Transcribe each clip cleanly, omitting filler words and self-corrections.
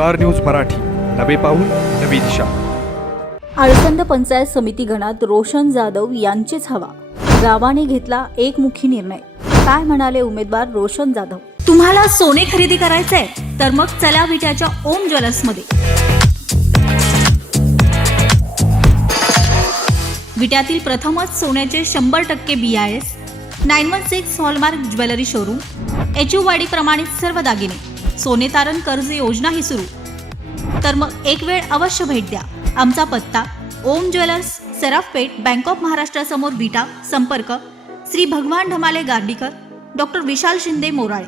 Star news Marathi, नवे पाऊल नवी दिशा। आळसंद पंचायत समिती गणात रोशन जाधव यांचीच हवा। गावाने घेतला एकमुखी निर्णय। काय म्हणाले उमेदवार रोशन जाधव? तुम्हाला सोने खरेदी करायचंय तर मग चला विट्याच्या ओम ज्वेलर्स मध्ये। विट्यातील प्रथमच सोन्याचे 100% BIS 916 hallmark jewellery showroom, HUID प्रमाणित सर्व दागिने, सोने तारण कर्ज योजना ही सुरू। तर मग एक वेळ अवश्य भेट द्या। आमचा पत्ता ओम ज्वेलर्स, सराफपेठ, बँक ऑफ महाराष्ट्र समोर विटा। संपर्क श्री भगवान ढमाले गार्डीकर, डॉक्टर विशाल शिंदे मोराळे।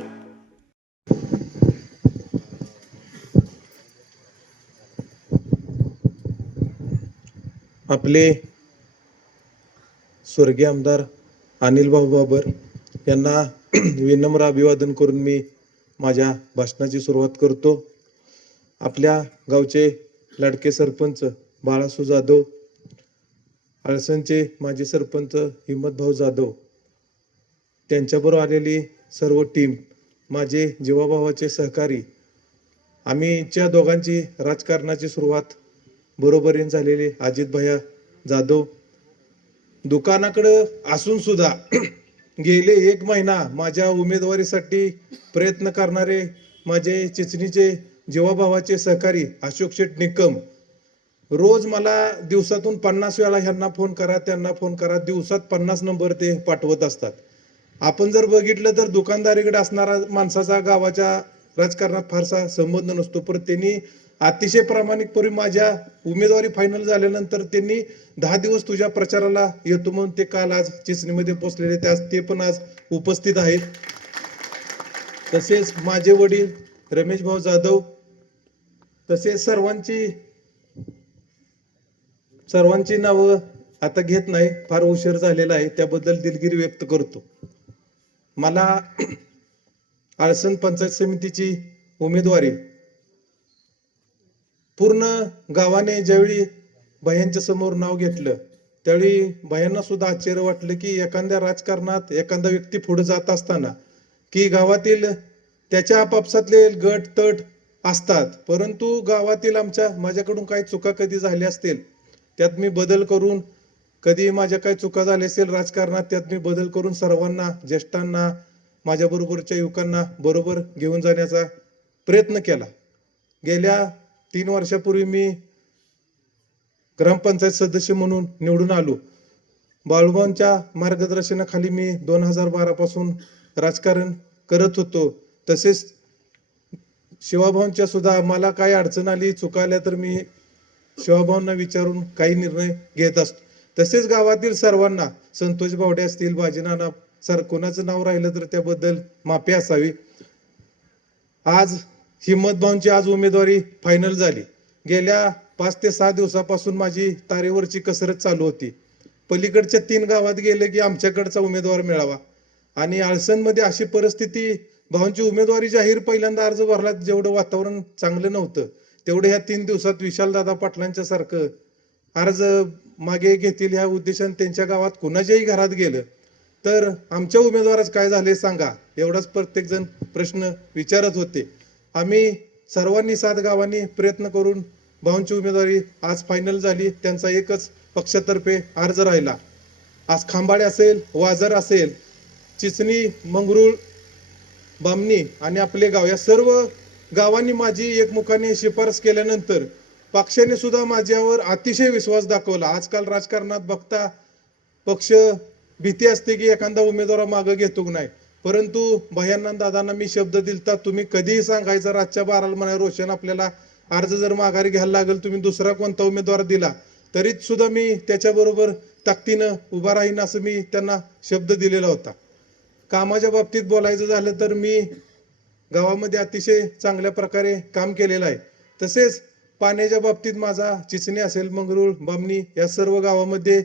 आपले स्वर्गीय आमदार अनिल भाऊ बाबर यांना विनम्र अभिवादन करून मी माझ्या भाषणाची सुरुवात करतो। आपल्या गावचे लाडके सरपंच बाळासू जाधव, आळसनचे माजी सरपंच हिम्मत भाऊ जाधव, त्यांच्याबरोबर आलेली सर्व टीम, माझे जीवाभावाचे सहकारी, आम्हीच्या दोघांची राजकारणाची सुरुवात बरोबरीने झालेली अजित भैया जाधव, दुकानाकडे असून सुद्धा गेले 1 महिना माझ्या उमेदवारीसाठी प्रयत्न करणारे माझे चिचणीचे जीवाभावाचे सहकारी अशोक शेठ निकम, रोज मला दिवसातून 50 वेळा ह्यांना फोन करा, त्यांना फोन करा, दिवसात 50 नंबर ते पाठवत असतात। आपण जर बघितलं तर दुकानदारीकडे असणारा माणसाचा गावाच्या राजकारणात फारसा संबंध नसतो, पण त्यांनी अतिशय प्रामाणिकपणे माझ्या उमेदवारी फायनल झाल्यानंतर त्यांनी 10 दिवस तुझ्या प्रचाराला येतो म्हणून ते काल आज चिचणीमध्ये पोहोचलेले, ते पण आज उपस्थित आहेत। तसेच माझे वडील रमेश भाऊ जाधव, तसेच सर्वांची नावं आता घेत नाही, फार उशीर झालेला आहे, त्याबद्दल दिलगिरी व्यक्त करतो। मला आळसंद पंचायत समितीची उमेदवारी पूर्ण गावाने ज्यावेळी भयांच्या समोर नाव घेतलं त्यावेळी भयांना सुद्धा आश्चर्य वाटलं की एखाद्या राजकारणात एखादा व्यक्ती पुढे जात असताना की गावातील त्याच्या आपापसातले गट तट असतात, परंतु गावातील माझ्याकडून काही चुका कधी झाल्या असतील त्यात मी बदल करून, कधी माझ्या काही चुका झाल्या असेल राजकारणात त्यात मी बदल करून सर्वांना, ज्येष्ठांना, माझ्या बरोबरच्या युवकांना बरोबर घेऊन जाण्याचा प्रयत्न केला। गेल्या 3 वर्षापूर्वी मी ग्रामपंचायत सदस्य म्हणून निवडून आलो। बाळूभाऊंच्या मार्गदर्शनाखाली मी 2012 पासून राजकारण करत होतो। तसेच शिवाभाऊंच्या सुद्धा मला काही अडचण आली, चुकाल्या तर मी शिवाभाऊंना विचारून काही निर्णय घेत असतो। तसेच गावातील सर्वांना, संतोष बावडे असतील, बाजीनाना सर, कोणाचं नाव राहिलं तर त्याबद्दल माफी असावी। आज हिम्मत भाऊंची आज उमेदवारी फायनल झाली। गेल्या 5 ते 6 दिवसापासून माझी तारेवरची कसरत चालू होती। पलीकडच्या 3 गावात गेले की आमच्याकडचा उमेदवार मिळावा, आणि आळसनमध्ये अशी परिस्थिती, भाऊंची उमेदवारी जाहीर पहिल्यांदा अर्ज भरला, जेवढं वातावरण चांगलं नव्हतं तेवढं ह्या 3 दिवसात विशालदादा पाटलांच्या सारखं अर्ज मागे घेतील ह्या उद्देशाने त्यांच्या गावात कुणाच्याही घरात गेलं तर आमच्या उमेदवाराच काय झाले सांगा, एवढाच प्रत्येक जण प्रश्न विचारत होते। आम्ही सर्वांनी 7 गावांनी प्रयत्न करून भाऊंची उमेदवारी आज फायनल झाली। त्यांचा एकच पक्षातर्फे अर्ज राहिला। आज खांबाळे असेल, वाजर असेल, चिचणी, मंगरुळ, बामणी आणि आपले गाव, या सर्व गावांनी माझी एकमुखाने शिफारस केल्यानंतर पक्षाने सुद्धा माझ्यावर अतिशय विश्वास दाखवला। आजकाल राजकारणात बघता पक्ष भीती असते की एखादा उमेदवार मागे घेतो नाही, परंतु भयांना, दादांना मी शब्द दिलता, तुम्ही कधीही सांगायचा रातच्या 12ला म्हणा, रोशन आपल्याला अर्ज जर माघारी घ्यायला लागेल, तुम्ही दुसरा कोणता उमेदवार दिला तरी सुद्धा मी त्याच्याबरोबर ताकदीनं उभा राहीन असं मी त्यांना शब्द दिलेला होता। कामाच्या बाबतीत बोलायचं झालं तर मी गावामध्ये अतिशय चांगल्या प्रकारे काम केलेलं आहे। तसेच पाण्याच्या बाबतीत माझा चिचणी असेल, मंगरुळ, बामणी या सर्व गावामध्ये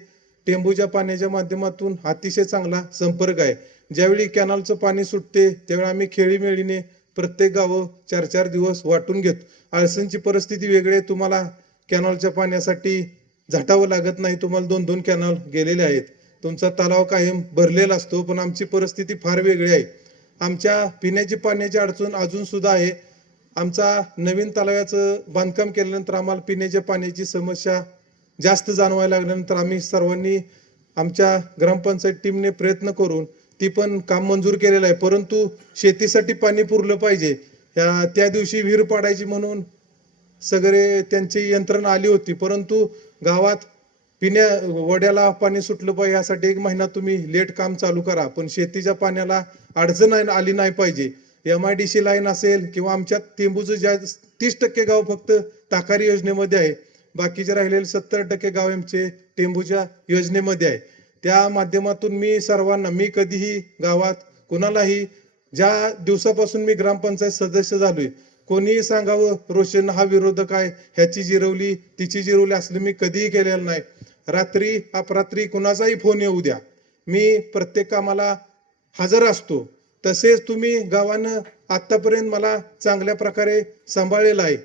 टेंबूच्या पाण्याच्या माध्यमातून अतिशय चांगला संपर्क आहे। ज्यावेळी कॅनलचं पाणी सुटते त्यावेळी आम्ही खेळीमेळीने प्रत्येक गावं 4-4 दिवस वाटून घेतो। आळसनची परिस्थिती वेगळी आहे, तुम्हाला कॅनलच्या पाण्यासाठी झटावं लागत नाही, तुम्हाला 2-2 कॅनल गेलेले आहेत, तुमचा तलाव कायम भरलेला असतो, पण आमची परिस्थिती फार वेगळी आहे। आमच्या पिण्याची पाण्याची अडचण अजून सुद्धा आहे। आमचा नवीन तलावाचं बांधकाम केल्यानंतर आम्हाला पिण्याच्या पाण्याची समस्या जास्त जाणवायला लागल्यानंतर आम्ही सर्वांनी आमच्या ग्रामपंचायत टीमने प्रयत्न करून ती पण काम मंजूर केलेलं आहे. परंतु शेतीसाठी पाणी पुरलं पाहिजे, त्या दिवशी विहीर पाडायची म्हणून सगळे त्यांची यंत्रणा आली होती, परंतु गावात वड्याला पाणी सुटलं पाहिजे यासाठी 1 महिना तुम्ही लेट काम चालू करा, पण शेतीच्या पाण्याला अडचण आली नाही पाहिजे. MIDC लाईन असेल किंवा आमच्या टेंबूचं ज्या 30% गाव फक्त ताकारी योजनेमध्ये आहे, बाकीचे राहिलेले 70% गाव आमचे टेंबूच्या योजनेमध्ये आहे. त्या माध्यमातून मी कधीही गावात कुणालाही ज्या दिवसापासून मी ग्रामपंचायत सदस्य झालोय कोणीही सांगावं रोशन हा विरोधक आहे, ह्याची जिरवली तिची जिरवली असलं मी कधीही केलेलं नाही. रात्री अपरात्री कुणाचाही फोन येऊ द्या, मी प्रत्येक कामाला हजर असतो. तसेच तुम्ही गावानं आतापर्यंत मला चांगल्या प्रकारे सांभाळलेलं आहे.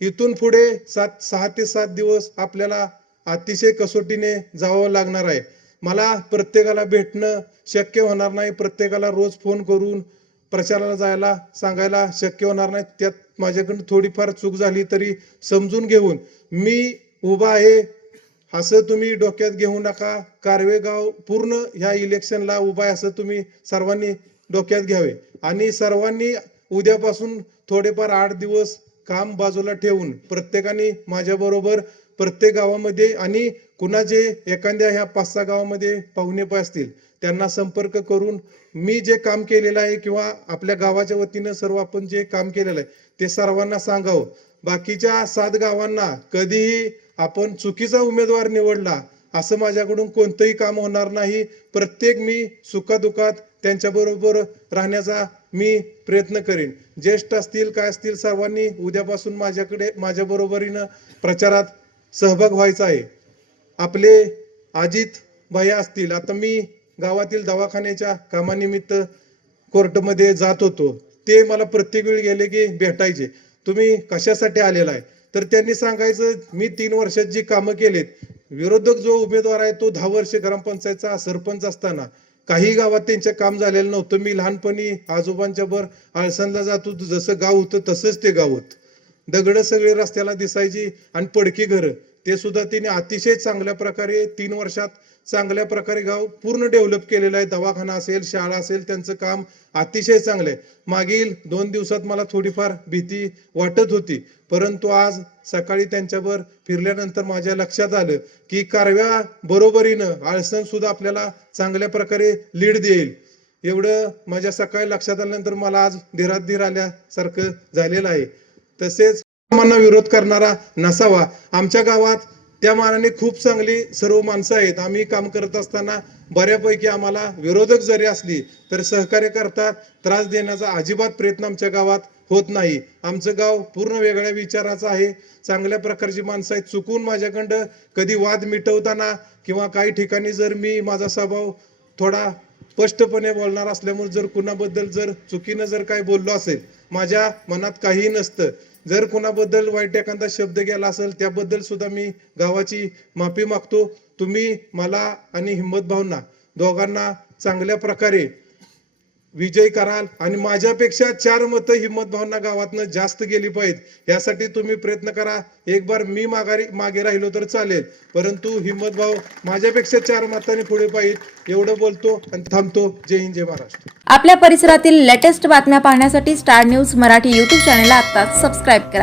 इथून पुढे 6 ते 7 दिवस आपल्याला अतिशय कसोटीने जावं लागणार आहे. मला प्रत्येकाला भेटणं शक्य होणार नाही, प्रत्येकाला रोज फोन करून प्रचाराला जायला सांगायला शक्य होणार नाही. त्यात माझ्याकडून थोडीफार चूक झाली तरी समजून घेऊन मी उभा आहे असं तुम्ही डोक्यात घेऊ नका. कारवे गाव पूर्ण ह्या इलेक्शनला उभा आहे असं तुम्ही सर्वांनी डोक्यात घ्यावे आणि सर्वांनी उद्यापासून थोडेफार 8 दिवस काम बाजूला ठेवून प्रत्येकाने माझ्याबरोबर प्रत्येक गावामध्ये आणि कुणाचे एखाद्या ह्या 5-6 गावामध्ये पाहुणे असतील त्यांना संपर्क करून मी जे काम केलेलं आहे किंवा आपल्या गावाच्या वतीनं सर्व आपण जे काम केलेलं आहे ते सर्वांना सांगावं. बाकीच्या 7 गावांना कधीही आपण चुकीचा उमेदवार निवडला असं माझ्याकडून कोणतंही काम होणार नाही. प्रत्येक मी सुखादुखात त्यांच्याबरोबर राहण्याचा मी प्रयत्न करेन. ज्येष्ठ असतील काय असतील सर्वांनी उद्यापासून माझ्या बरोबरीनं प्रचारात सहभाग व्हायचा आहे. आपले अजित भैया असतील, आता मी गावातील दवाखान्याच्या कामानिमित्त कोर्टमध्ये जात होतो, ते मला प्रत्येक वेळी गेले की भेटायचे, तुम्ही कशासाठी आलेला आहे तर त्यांनी सांगायचं मी 3 वर्षात जी कामं केलीत. विरोधक जो उमेदवार आहे तो 10 वर्ष ग्रामपंचायतचा सरपंच असताना काही गावात त्यांचं काम झालेलं नव्हतं. मी लहानपणी आजोबांच्या बर आळसणला जात होतो, जसं गाव होतं तसंच ते गाव होतं. दगड सगळे रस्त्याला दिसायची आणि पडकी घरं, ते सुद्धा त्यांनी अतिशय चांगल्या प्रकारे 3 वर्षात चांगल्या प्रकारे गाव पूर्ण डेव्हलप केलेलं आहे. दवाखाना असेल शाळा असेल त्यांचं काम अतिशय चांगलं आहे. मागील 2 दिवसात मला थोडीफार भीती वाटत होती, परंतु आज सकाळी त्यांच्यावर फिरल्यानंतर माझ्या लक्षात आलं की कारव्या बरोबरीनं आळसण सुद्धा आपल्याला चांगल्या प्रकारे लीड देईल. एवढं माझ्या सकाळी लक्षात आल्यानंतर मला आज धीरात धीर आल्यासारखं झालेलं आहे. तसेच कामांना विरोध करणारा नसावा. आमच्या गावात त्या मानाने खूप चांगली सर्व माणसं आहेत. आम्ही काम करत असताना बऱ्यापैकी आम्हाला विरोधक जरी असली तर सहकार्य करतात, त्रास देण्याचा अजिबात प्रयत्न आमच्या गावात होत नाही. आमचं गाव पूर्ण वेगळ्या विचाराचं आहे. चांगल्या प्रकारची माणसं आहेत. चुकून माझ्याकडं कधी वाद मिटवताना किंवा काही ठिकाणी जर मी माझा स्वभाव थोडा स्पष्टपणे बोलणार असल्यामुळे जर कुणाबद्दल जर चुकीनं जर काही बोललो असेल, माझ्या मनात काहीही नसतं. जर कुणाबद्दल वाईट एखादा शब्द गेला असेल त्याबद्दल सुद्धा मी गावाची माफी मागतो. तुम्ही मला आणि हिम्मत भावना दोघांना चांगल्या प्रकारे विजय कराल आणि माझ्यापेक्षा 4 मतं हिम्मत भावना गावातनं जास्त गेली पाहिजेत यासाठी तुम्ही प्रयत्न करा. एक बार मी मागे राहिलो तर चालेल, परंतु हिम्मत भाव माझ्यापेक्षा 4 मतांनी पुढे पाहिजे एवढं बोलतो आणि थांबतो. जय हिंद, जय महाराष्ट्र. आपल्या परिसरातील लेटेस्ट बातम्या पाहण्यासाठी स्टार न्यूज मराठी YouTube चॅनलला आत्ताच सबस्क्राईब करा.